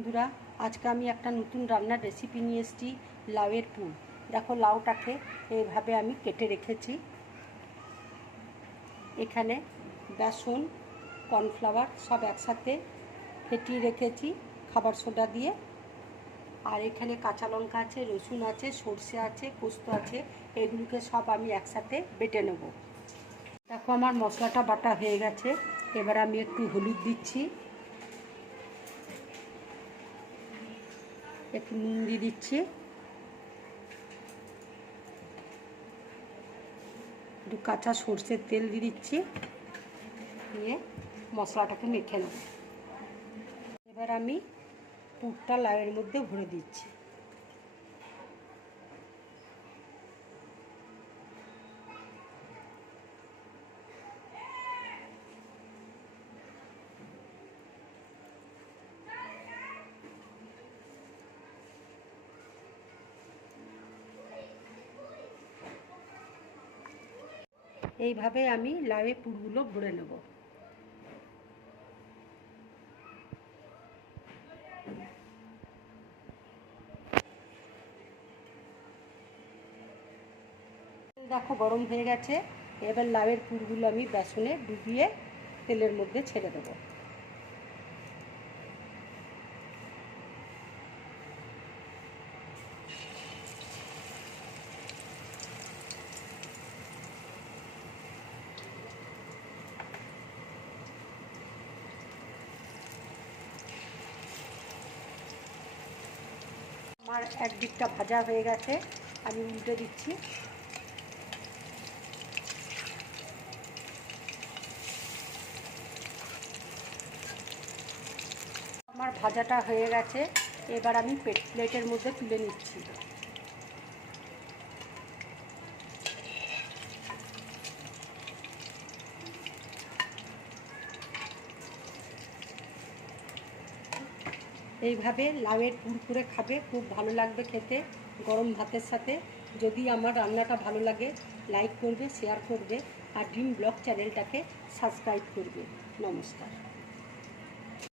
বন্ধুরা, আজকে আমি একটা নতুন রান্নার রেসিপি নিয়ে এসেছি, লাউয়ের পুর। দেখো, লাউটাকে এইভাবে আমি কেটে রেখেছি। এখানে বেসন, কর্নফ্লাওয়ার সব একসাথে ফেটিয়ে রেখেছি খাবার সোডা দিয়ে। আর এখানে কাঁচা লঙ্কা আছে, রসুন আছে, সর্ষে আছে, পোস্ত আছে। এগুলোকে সব আমি একসাথে বেটে নেব। দেখো, আমার মশলাটা বাটা হয়ে গেছে। এবার আমি একটু হলুদ দিচ্ছি, একটু নুন দিয়ে দিচ্ছি, একটু কাঁচা সর্ষের তেল দিয়ে দিচ্ছি, দিয়ে মশলাটাকে মেখে নেব। এবার আমি পুরটা লাউয়ের মধ্যে ভরে দিচ্ছি। এইভাবে আমি লাউয়ের পুরগুলো ভরে নেব। দেখো, গরম হয়ে গেছে। এবার লাউয়ের পুরগুলো আমি বেসনে ডুবিয়ে তেলের মধ্যে ছেড়ে দেবো। আমার একদিকটা ভাজা হয়ে গেছে, আমি উল্টে দিচ্ছি। আমার ভাজাটা হয়ে গেছে। এবার আমি প্লেটের মধ্যে তুলে নিচ্ছি। এইভাবে লাউয়ের পুর করে খাবে, খুব ভালো লাগবে খেতে গরম ভাতের সাথে। যদি আমার রান্নাটা ভালো লাগে, লাইক করবে, শেয়ার করবে, আর ড্রিম ব্লগ চ্যানেলটাকে সাবস্ক্রাইব করবে। নমস্কার।